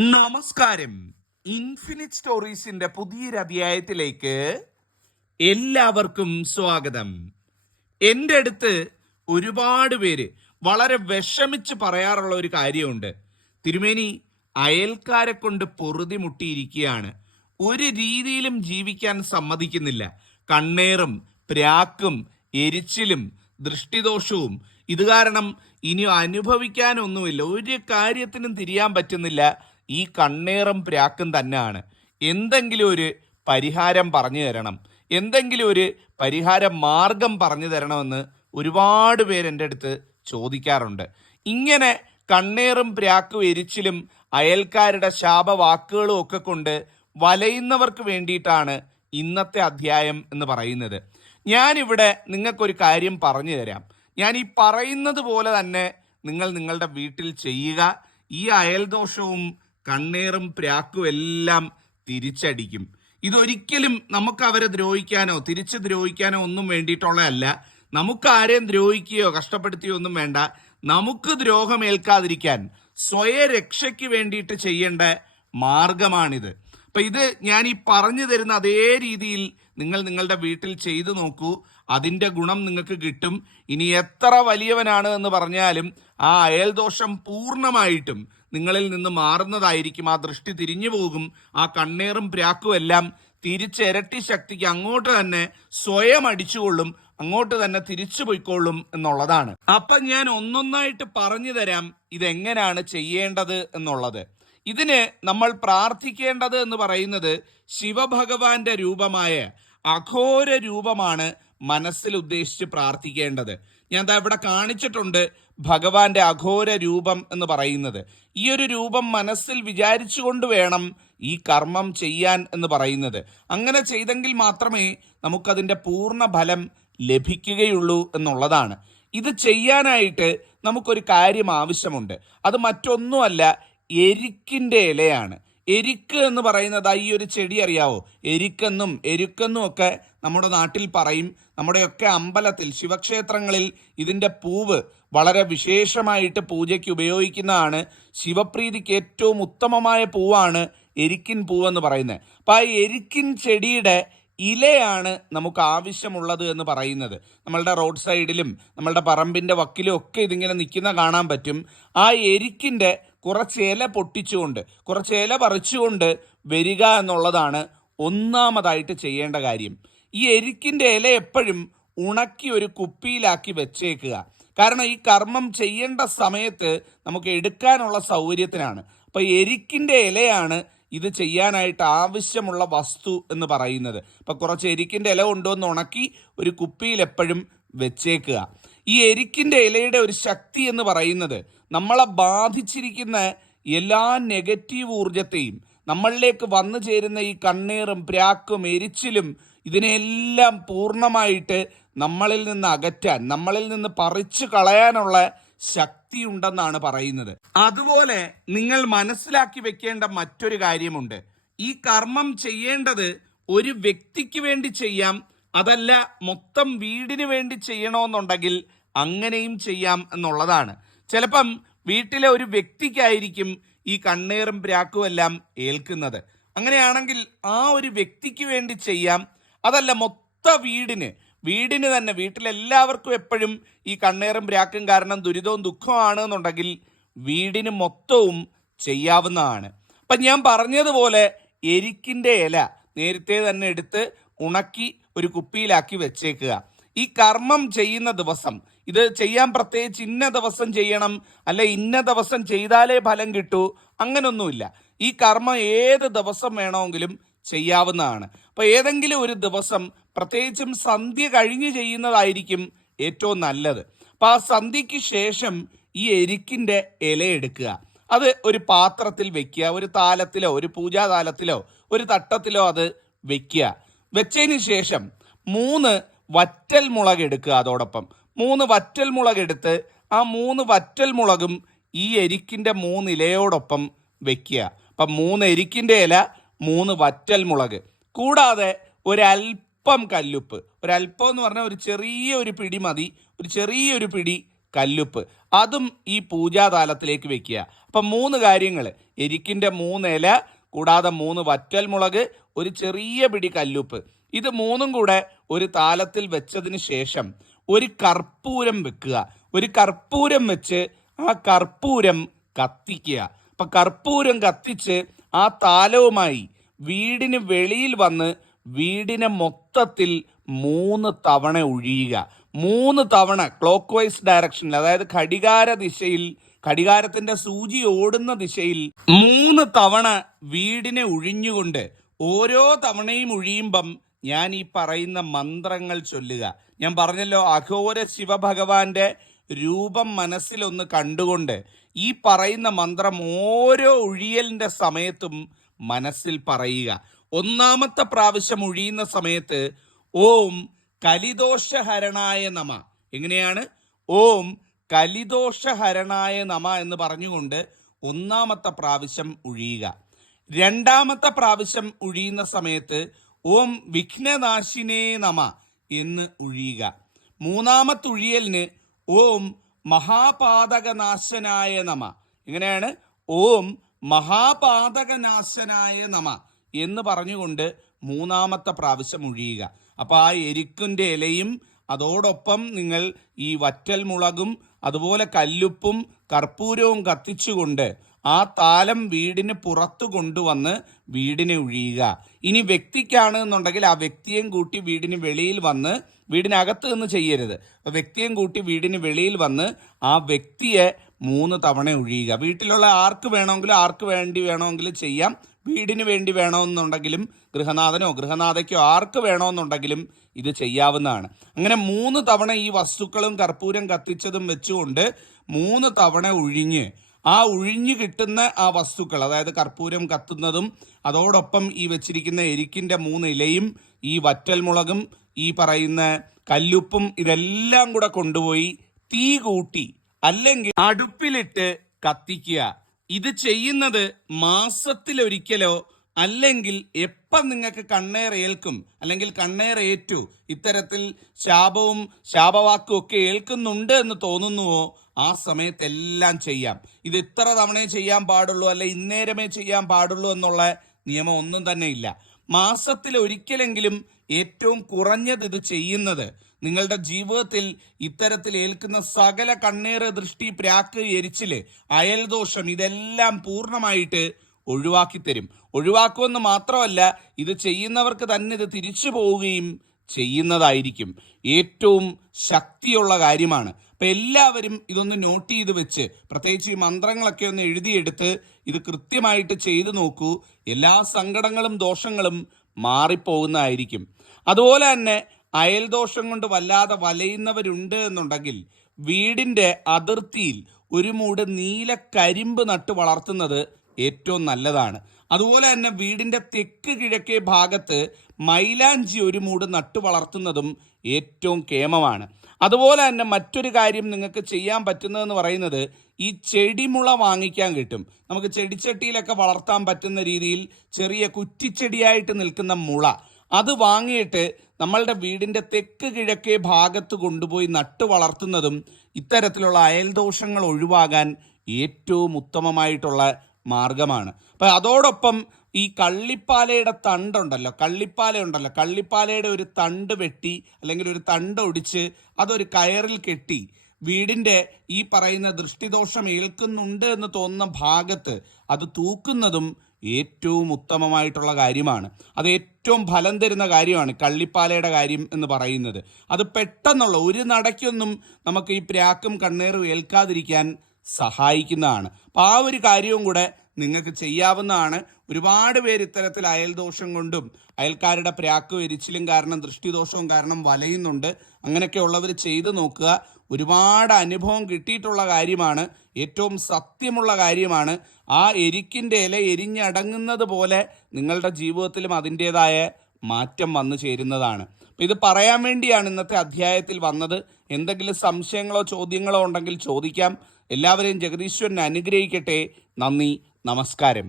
നമസ്കാരം. ഇൻഫിനിറ്റ് സ്റ്റോറീസിന്റെ പുതിയൊരു അധ്യായത്തിലേക്ക് എല്ലാവർക്കും സ്വാഗതം. എൻ്റെ അടുത്ത് ഒരുപാട് പേര് വളരെ വിഷമിച്ച് പറയാറുള്ള ഒരു കാര്യമുണ്ട്. തിരുമേനി, അയൽക്കാരെ കൊണ്ട് പൊറുതി മുട്ടിയിരിക്കുകയാണ്, ഒരു രീതിയിലും ജീവിക്കാൻ സമ്മതിക്കുന്നില്ല, കണ്ണേറും പ്രാക്കും എരിച്ചിലും ദൃഷ്ടിദോഷവും ഇത് കാരണം ഇനി അനുഭവിക്കാനൊന്നുമില്ല, ഒരു കാര്യത്തിനും തിരിയാൻ പറ്റുന്നില്ല, ഈ കണ്ണേറും പ്രാക്കും തന്നെയാണ്. എന്തെങ്കിലും ഒരു പരിഹാരം പറഞ്ഞു തരണം, എന്തെങ്കിലും ഒരു പരിഹാര മാർഗം പറഞ്ഞു തരണമെന്ന് ഒരുപാട് പേര് എൻ്റെ അടുത്ത് ചോദിക്കാറുണ്ട്. ഇങ്ങനെ കണ്ണേറും പ്രാക്കും എരിച്ചിലും അയൽക്കാരുടെ ശാപവാക്കുകളും ഒക്കെ കൊണ്ട് വലയുന്നവർക്ക് വേണ്ടിയിട്ടാണ് ഇന്നത്തെ അധ്യായം എന്ന് പറയുന്നത്. ഞാനിവിടെ നിങ്ങൾക്കൊരു കാര്യം പറഞ്ഞു തരാം. ഞാൻ ഈ പറയുന്നത് പോലെ തന്നെ നിങ്ങൾ നിങ്ങളുടെ വീട്ടിൽ ചെയ്യുക. ഈ അയൽദോഷവും കണ്ണേറും പ്രാക്കും എല്ലാം തിരിച്ചടിക്കും. ഇതൊരിക്കലും നമുക്ക് അവരെ ദ്രോഹിക്കാനോ തിരിച്ച് ദ്രോഹിക്കാനോ ഒന്നും വേണ്ടിയിട്ടുള്ളതല്ല. നമുക്ക് ആരെയും ദ്രോഹിക്കുകയോ കഷ്ടപ്പെടുത്തുകയോ ഒന്നും വേണ്ട. നമുക്ക് ദ്രോഹമേൽക്കാതിരിക്കാൻ സ്വയരക്ഷയ്ക്ക് വേണ്ടിയിട്ട് ചെയ്യേണ്ട മാർഗമാണിത്. അപ്പൊ ഇത് ഞാൻ ഈ പറഞ്ഞു തരുന്ന അതേ രീതിയിൽ നിങ്ങൾ നിങ്ങളുടെ വീട്ടിൽ ചെയ്തു നോക്കൂ. അതിൻ്റെ ഗുണം നിങ്ങൾക്ക് കിട്ടും. ഇനി എത്ര വലിയവനാണ് എന്ന് പറഞ്ഞാലും ആ അയൽദോഷം പൂർണ്ണമായിട്ടും നിങ്ങളിൽ നിന്ന് മാറുന്നതായിരിക്കും. ആ ദൃഷ്ടി തിരിഞ്ഞു പോകും. ആ കണ്ണേറും പ്രാക്കും എല്ലാം തിരിച്ചിരട്ടി ശക്തിക്ക് അങ്ങോട്ട് തന്നെ സ്വയം അടിച്ചുകൊള്ളും, അങ്ങോട്ട് തന്നെ തിരിച്ചു പോയിക്കൊള്ളും എന്നുള്ളതാണ്. അപ്പൊ ഞാൻ ഒന്നൊന്നായിട്ട് പറഞ്ഞു തരാം ഇതെങ്ങനെയാണ് ചെയ്യേണ്ടത് എന്നുള്ളത്. ഇതിന് നമ്മൾ പ്രാർത്ഥിക്കേണ്ടത് എന്ന് പറയുന്നത് ശിവഭഗവാന്റെ രൂപമായ അഘോര രൂപമാണ് മനസ്സിൽ ഉദ്ദേശിച്ച് പ്രാർത്ഥിക്കേണ്ടത്. ഞാൻ ഇവിടെ കാണിച്ചിട്ടുണ്ട് ഭഗവാന്റെ അഘോര രൂപം എന്ന് പറയുന്നത്. ഈ ഒരു രൂപം മനസ്സിൽ വിചാരിച്ചുകൊണ്ട് വേണം ഈ കർമ്മം ചെയ്യാൻ എന്ന് പറയുന്നത്. അങ്ങനെ ചെയ്തെങ്കിൽ മാത്രമേ നമുക്കതിൻ്റെ പൂർണ്ണ ഫലം ലഭിക്കുകയുള്ളൂ എന്നുള്ളതാണ്. ഇത് ചെയ്യാനായിട്ട് നമുക്കൊരു കാര്യം ആവശ്യമുണ്ട്. അത് മറ്റൊന്നുമല്ല, എരിക്കിൻ്റെ ഇലയാണ്. എരിക്ക് എന്ന് പറയുന്നത് ഈ ഒരു ചെടി അറിയാവോ? എരിക്കെന്നും എരുക്കെന്നും ഒക്കെ നമ്മുടെ നാട്ടിൽ പറയും. നമ്മുടെയൊക്കെ അമ്പലത്തിൽ ശിവക്ഷേത്രങ്ങളിൽ ഇതിൻ്റെ പൂവ് വളരെ വിശേഷമായിട്ട് പൂജയ്ക്ക് ഉപയോഗിക്കുന്നതാണ്. ശിവപ്രീതിക്ക് ഏറ്റവും ഉത്തമമായ പൂവാണ് എരിക്കിൻ പൂവെന്ന് പറയുന്നത്. അപ്പം ആ എരിക്കിൻ ചെടിയുടെ ഇലയാണ് നമുക്ക് ആവശ്യമുള്ളത് എന്ന് പറയുന്നത്. നമ്മളുടെ റോഡ് സൈഡിലും നമ്മളുടെ പറമ്പിൻ്റെ വക്കിലും ഒക്കെ ഇതിങ്ങനെ നിൽക്കുന്ന കാണാൻ പറ്റും. ആ എരിക്കിൻ്റെ കുറച്ച് ഇല പൊട്ടിച്ചുകൊണ്ട് കുറച്ച് ഇല പറിച്ചുകൊണ്ട് വരിക എന്നുള്ളതാണ് ഒന്നാമതായിട്ട് ചെയ്യേണ്ട കാര്യം. ഈ എരിക്കിൻ്റെ ഇല എപ്പോഴും ഉണക്കി ഒരു കുപ്പിയിലാക്കി വെച്ചേക്കുക. കാരണം ഈ കർമ്മം ചെയ്യേണ്ട സമയത്ത് നമുക്ക് എടുക്കാനുള്ള സൗകര്യത്തിനാണ്. അപ്പം എരിക്കിൻ്റെ ഇലയാണ് ഇത് ചെയ്യാനായിട്ട് ആവശ്യമുള്ള വസ്തു എന്ന് പറയുന്നത്. അപ്പം കുറച്ച് എരിക്കിൻ്റെ ഇല കൊണ്ടുവന്ന് ഉണക്കി ഒരു കുപ്പിയിൽ എപ്പോഴും വെച്ചേക്കുക. ഈ എരിക്കിൻ്റെ ഇലയുടെ ഒരു ശക്തി എന്ന് പറയുന്നത് നമ്മളെ ബാധിച്ചിരിക്കുന്ന എല്ലാ നെഗറ്റീവ് ഊർജത്തെയും നമ്മളിലേക്ക് വന്നു ചേരുന്ന ഈ കണ്ണീറും പ്രാക്കും എരിച്ചിലും ഇതിനെല്ലാം പൂർണ്ണമായിട്ട് നമ്മളിൽ നിന്ന് അകറ്റാൻ, നമ്മളിൽ നിന്ന് പറിച്ചു കളയാനുള്ള ശക്തി ഉണ്ടെന്നാണ് പറയുന്നത്. അതുപോലെ നിങ്ങൾ മനസ്സിലാക്കി വെക്കേണ്ട മറ്റൊരു കാര്യമുണ്ട്. ഈ കർമ്മം ചെയ്യേണ്ടത് ഒരു വ്യക്തിക്ക് വേണ്ടി ചെയ്യാം, അതല്ല മൊത്തം വീടിന് വേണ്ടി ചെയ്യണമെന്നുണ്ടെങ്കിൽ അങ്ങനെയും ചെയ്യാം എന്നുള്ളതാണ്. ചിലപ്പം വീട്ടിലെ ഒരു വ്യക്തിക്കായിരിക്കും ഈ കണ്ണേറും പ്രാക്കും എല്ലാം ഏൽക്കുന്നത്. അങ്ങനെയാണെങ്കിൽ ആ ഒരു വ്യക്തിക്ക് വേണ്ടി ചെയ്യാം. അതല്ല മൊത്ത വീടിന് തന്നെ, വീട്ടിലെല്ലാവർക്കും എപ്പോഴും ഈ കണ്ണേറും പ്രാക്കും കാരണം ദുരിതവും ദുഃഖമാണ് എന്നുണ്ടെങ്കിൽ വീടിന് മൊത്തവും ചെയ്യാവുന്നതാണ്. അപ്പം ഞാൻ പറഞ്ഞതുപോലെ എരിക്കിൻ്റെ ഇല നേരത്തെ തന്നെ എടുത്ത് ഉണക്കി ഒരു കുപ്പിയിലാക്കി വെച്ചേക്കുക. ഈ കർമ്മം ചെയ്യുന്ന ദിവസം ഇത് ചെയ്യാൻ പ്രത്യേകിച്ച് ഇന്ന ദിവസം ചെയ്യണം, അല്ലെ ഇന്ന ദിവസം ചെയ്താലേ ഫലം കിട്ടൂ, അങ്ങനൊന്നുമില്ല. ഈ കർമ്മം ഏത് ദിവസം വേണമെങ്കിലും ചെയ്യാവുന്നതാണ്. അപ്പോൾ ഏതെങ്കിലും ഒരു ദിവസം, പ്രത്യേകിച്ചും സന്ധ്യ കഴിഞ്ഞ് ചെയ്യുന്നതായിരിക്കും ഏറ്റവും നല്ലത്. അപ്പം ആ സന്ധ്യയ്ക്ക് ശേഷം ഈ എരിക്കിൻ്റെ ഇല എടുക്കുക, അത് ഒരു പാത്രത്തിൽ വെക്കുക. ഒരു താലത്തിലോ ഒരു പൂജാതാലത്തിലോ ഒരു തട്ടത്തിലോ അത് വെക്കുക. വെച്ചതിന് ശേഷം 3 വറ്റൽ മുളക് എടുക്കുക. അതോടൊപ്പം 3 വറ്റൽ മുളക് എടുത്ത് ആ 3 വറ്റൽ മുളകും ഈ എരിക്കിൻ്റെ 3 ഇലയോടൊപ്പം വെക്കുക. അപ്പം 3 എരിക്കിൻ്റെ ഇല, 3 വറ്റൽ മുളക്, കൂടാതെ ഒരൽപ്പം കല്ലുപ്പ്. ഒരൽപ്പം എന്ന് പറഞ്ഞാൽ ഒരു ചെറിയൊരു പിടി മതി, ഒരു ചെറിയൊരു പിടി കല്ലുപ്പ്, അതും ഈ പൂജാതാലത്തിലേക്ക് വെക്കുക. അപ്പം 3 കാര്യങ്ങൾ, എരിക്കിൻ്റെ 3 ഇല, കൂടാതെ 3 വറ്റൽമുളക്, ഒരു ചെറിയ പിടി കല്ലുപ്പ്. ഇത് 3ഉം കൂടെ ഒരു താലത്തിൽ വെച്ചതിന് ശേഷം ഒരു കർപ്പൂരം വെക്കുക. ഒരു കർപ്പൂരം വെച്ച് ആ കർപ്പൂരം കത്തിക്കുക. അപ്പൊ കർപ്പൂരം കത്തിച്ച് ആ താലവുമായി വീടിന് വെളിയിൽ വന്ന് വീടിനെ മൊത്തത്തിൽ 3 തവണ ഒഴിയുക. 3 തവണ ക്ലോക്ക് വൈസ് ഡയറക്ഷനിൽ, അതായത് ഘടികാര ദിശയിൽ, ഘടികാരത്തിന്റെ സൂചി ഓടുന്ന ദിശയിൽ 3 തവണ വീടിനെ ഒഴിഞ്ഞുകൊണ്ട് ഓരോ തവണയും ഒഴിയുമ്പം ഞാൻ ഈ പറയുന്ന മന്ത്രങ്ങൾ ചൊല്ലുക. ഞാൻ പറഞ്ഞല്ലോ, അഘോര ശിവഭഗവാന്റെ രൂപം മനസ്സിലൊന്ന് കണ്ടുകൊണ്ട് ഈ പറയുന്ന മന്ത്രം ഓരോ ഒഴിയലിന്റെ സമയത്തും മനസ്സിൽ പറയുക. 1ാമത്തെ പ്രാവശ്യം ഒഴിയുന്ന സമയത്ത് ഓം കലിദോഷഹരണായ നമ. എങ്ങനെയാണ്? ഓം കലിദോഷഹരണായ നമ എന്ന് പറഞ്ഞുകൊണ്ട് 1ാമത്തെ പ്രാവശ്യം ഒഴിയുക. 2ാമത്തെ പ്രാവശ്യം ഒഴിയുന്ന സമയത്ത് ഓം വിഘ്നനാശിനേ നമ എന്ന് ഒഴിയുക. 3ാമത്തെ ഒഴിയലിന് ഓം മഹാപാതകനാശനായ നമ. എങ്ങനെയാണ്? ഓം മഹാപാതകനാശനായ നമ എന്ന് പറഞ്ഞുകൊണ്ട് 3ാമത്തെ പ്രാവശ്യം ഒഴിയുക. അപ്പൊ ആ എരിക്കിൻ്റെ ഇലയും അതോടൊപ്പം നിങ്ങൾ ഈ വറ്റൽമുളകും അതുപോലെ കല്ലുപ്പും കർപ്പൂരവും കത്തിച്ചുകൊണ്ട് ആ താലം വീടിന് പുറത്തു കൊണ്ടുവന്ന് വീടിനെ ഒഴിയുക. ഇനി വ്യക്തിക്കാണ് എന്നുണ്ടെങ്കിൽ ആ വ്യക്തിയും കൂട്ടി വീടിന് വെളിയിൽ വന്ന്, വീടിനകത്ത് നിന്ന് ചെയ്യരുത്, വ്യക്തിയും കൂട്ടി വീടിന് വെളിയിൽ വന്ന് ആ വ്യക്തിയെ 3 തവണ ഒഴിയുക. വീട്ടിലുള്ള ആർക്ക് വേണ്ടി വേണമെങ്കിലും ചെയ്യാം. വീടിന് വേണ്ടി വേണമെന്നുണ്ടെങ്കിലും ഗൃഹനാഥനോ ഗൃഹനാഥയ്ക്കോ ആർക്ക് വേണമെന്നുണ്ടെങ്കിലും ഇത് ചെയ്യാവുന്നതാണ്. അങ്ങനെ 3 തവണ ഈ വസ്തുക്കളും കർപ്പൂരം കത്തിച്ചതും വെച്ചുകൊണ്ട് 3 തവണ ഒഴിഞ്ഞ് ആ ഒഴിഞ്ഞു കിട്ടുന്ന ആ വസ്തുക്കൾ, അതായത് കർപ്പൂരം കത്തുന്നതും അതോടൊപ്പം ഈ വെച്ചിരിക്കുന്ന എരിക്കിൻ്റെ 3 ഇലയും ഈ വറ്റൽമുളകും ഈ പറയുന്ന കല്ലുപ്പും ഇതെല്ലാം കൂടെ കൊണ്ടുപോയി തീ കൂട്ടി അല്ലെങ്കിൽ അടുപ്പിലിട്ട് കത്തിക്കുക. ഇത് ചെയ്യുന്നത് മാസത്തിലൊരിക്കലോ അല്ലെങ്കിൽ എപ്പം നിങ്ങൾക്ക് കണ്ണേർ ഏൽക്കും അല്ലെങ്കിൽ കണ്ണേർ ഏറ്റു, ഇത്തരത്തിൽ ശാപവും ശാപവാക്കും ഒക്കെ ഏൽക്കുന്നുണ്ട് എന്ന് തോന്നുന്നുവോ ആ സമയത്തെല്ലാം ചെയ്യാം. ഇത് ഇത്ര തവണയെ ചെയ്യാൻ പാടുള്ളൂ, അല്ലെ ഇന്നേരമേ ചെയ്യാൻ പാടുള്ളൂ എന്നുള്ള നിയമം ഒന്നും തന്നെ ഇല്ല. മാസത്തിൽ ഒരിക്കലെങ്കിലും ഏറ്റവും കുറഞ്ഞത് ഇത് ചെയ്യുന്നത് നിങ്ങളുടെ ജീവിതത്തിൽ ഇത്തരത്തിൽ ഏൽക്കുന്ന സകല കണ്ണേറ്, ദൃഷ്ടി, പ്രാക്ക്, എരിച്ചില്, അയൽദോഷം ഇതെല്ലാം പൂർണ്ണമായിട്ട് ഒഴിവാക്കി തരും. ഒഴിവാക്കുമെന്ന് മാത്രമല്ല, ഇത് ചെയ്യുന്നവർക്ക് തന്നെ ഇത് തിരിച്ചു പോവുകയും ചെയ്യുന്നതായിരിക്കും. ഏറ്റവും ശക്തിയുള്ള കാര്യമാണ്. അപ്പൊ എല്ലാവരും ഇതൊന്ന് നോട്ട് ചെയ്ത് വെച്ച്, പ്രത്യേകിച്ച് ഈ മന്ത്രങ്ങളൊക്കെ ഒന്ന് എഴുതിയെടുത്ത് ഇത് കൃത്യമായിട്ട് ചെയ്തു നോക്കൂ. എല്ലാ സങ്കടങ്ങളും ദോഷങ്ങളും മാറിപ്പോകുന്നതായിരിക്കും. അതുപോലെ തന്നെ അയൽദോഷം കൊണ്ട് വല്ലാതെ വലയുന്നവരുണ്ട് എന്നുണ്ടെങ്കിൽ വീടിന്റെ അതിർത്തിയിൽ ഒരു മൂട് നീല കരിമ്പ് നട്ട് വളർത്തുന്നത് ഏറ്റവും നല്ലതാണ്. അതുപോലെ തന്നെ വീടിന്റെ തെക്ക് കിഴക്കേ ഭാഗത്ത് മൈലാഞ്ചി ഒരു മൂട് നട്ട് വളർത്തുന്നതും ഏറ്റവും കേമമാണ്. അതുപോലെ തന്നെ മറ്റൊരു കാര്യം നിങ്ങൾക്ക് ചെയ്യാൻ പറ്റുന്നതെന്ന് പറയുന്നത്, ഈ ചെടിമുള വാങ്ങിക്കാൻ കിട്ടും. നമുക്ക് ചെടിച്ചട്ടിയിലൊക്കെ വളർത്താൻ പറ്റുന്ന രീതിയിൽ ചെറിയ കുറ്റിച്ചെടിയായിട്ട് നിൽക്കുന്ന മുള, അത് വാങ്ങിയിട്ട് നമ്മളുടെ വീടിന്റെ തെക്ക് കിഴക്കേ ഭാഗത്ത് കൊണ്ടുപോയി നട്ടു വളർത്തുന്നതും ഇത്തരത്തിലുള്ള അയൽദോഷങ്ങൾ ഒഴിവാകാൻ ഏറ്റവും ഉത്തമമായിട്ടുള്ള മാർഗമാണ്. അപ്പൊ അതോടൊപ്പം ഈ കള്ളിപ്പാലയുടെ തണ്ടുണ്ടല്ലോ, കള്ളിപ്പാലയുടെ ഒരു തണ്ട് വെട്ടി അല്ലെങ്കിൽ ഒരു തണ്ട് ഒടിച്ച് അതൊരു കയറിൽ കെട്ടി വീടിന്റെ ഈ പറയുന്ന ദൃഷ്ടിദോഷം ഏൽക്കുന്നുണ്ട് എന്ന് തോന്നുന്ന ഭാഗത്ത് അത് തൂക്കുന്നതും ഏറ്റവും ഉത്തമമായിട്ടുള്ള കാര്യമാണ്. അത് ഏറ്റവും ഫലം തരുന്ന കാര്യമാണ് കള്ളിപ്പാലയുടെ കാര്യം എന്ന് പറയുന്നത്. അത് പെട്ടെന്നുള്ള ഒരു നടക്കൊന്നും നമുക്ക് ഈ പ്രാക്കും കണ്ണേറും ഏൽക്കാതിരിക്കാൻ സഹായിക്കുന്നതാണ്. അപ്പം ആ ഒരു കാര്യവും കൂടെ നിങ്ങൾക്ക് ചെയ്യാവുന്നതാണ്. ഒരുപാട് പേര് ഇത്തരത്തിൽ അയൽദോഷം കൊണ്ടും അയൽക്കാരുടെ പ്രാക്കും എരിച്ചിലും കാരണം ദൃഷ്ടിദോഷവും കാരണം വലയുന്നുണ്ട്. അങ്ങനെയൊക്കെ ഉള്ളവർ ചെയ്തു നോക്കുക. ഒരുപാട് അനുഭവം കിട്ടിയിട്ടുള്ള കാര്യമാണ്, ഏറ്റവും സത്യമുള്ള കാര്യമാണ്. ആ എരിക്കിൻ്റെ ഇല എരിഞ്ഞടങ്ങുന്നത് പോലെ നിങ്ങളുടെ ജീവിതത്തിലും അതിൻ്റെതായ മാറ്റം വന്നു ചേരുന്നതാണ്. അപ്പം ഇത് പറയാൻ വേണ്ടിയാണ് ഇന്നത്തെ അധ്യായത്തിൽ വന്നത്. എന്തെങ്കിലും സംശയങ്ങളോ ചോദ്യങ്ങളോ ഉണ്ടെങ്കിൽ ചോദിക്കാം. എല്ലാവരെയും ജഗദീശ്വരൻ അനുഗ്രഹിക്കട്ടെ. നന്ദി, നമസ്കാരം.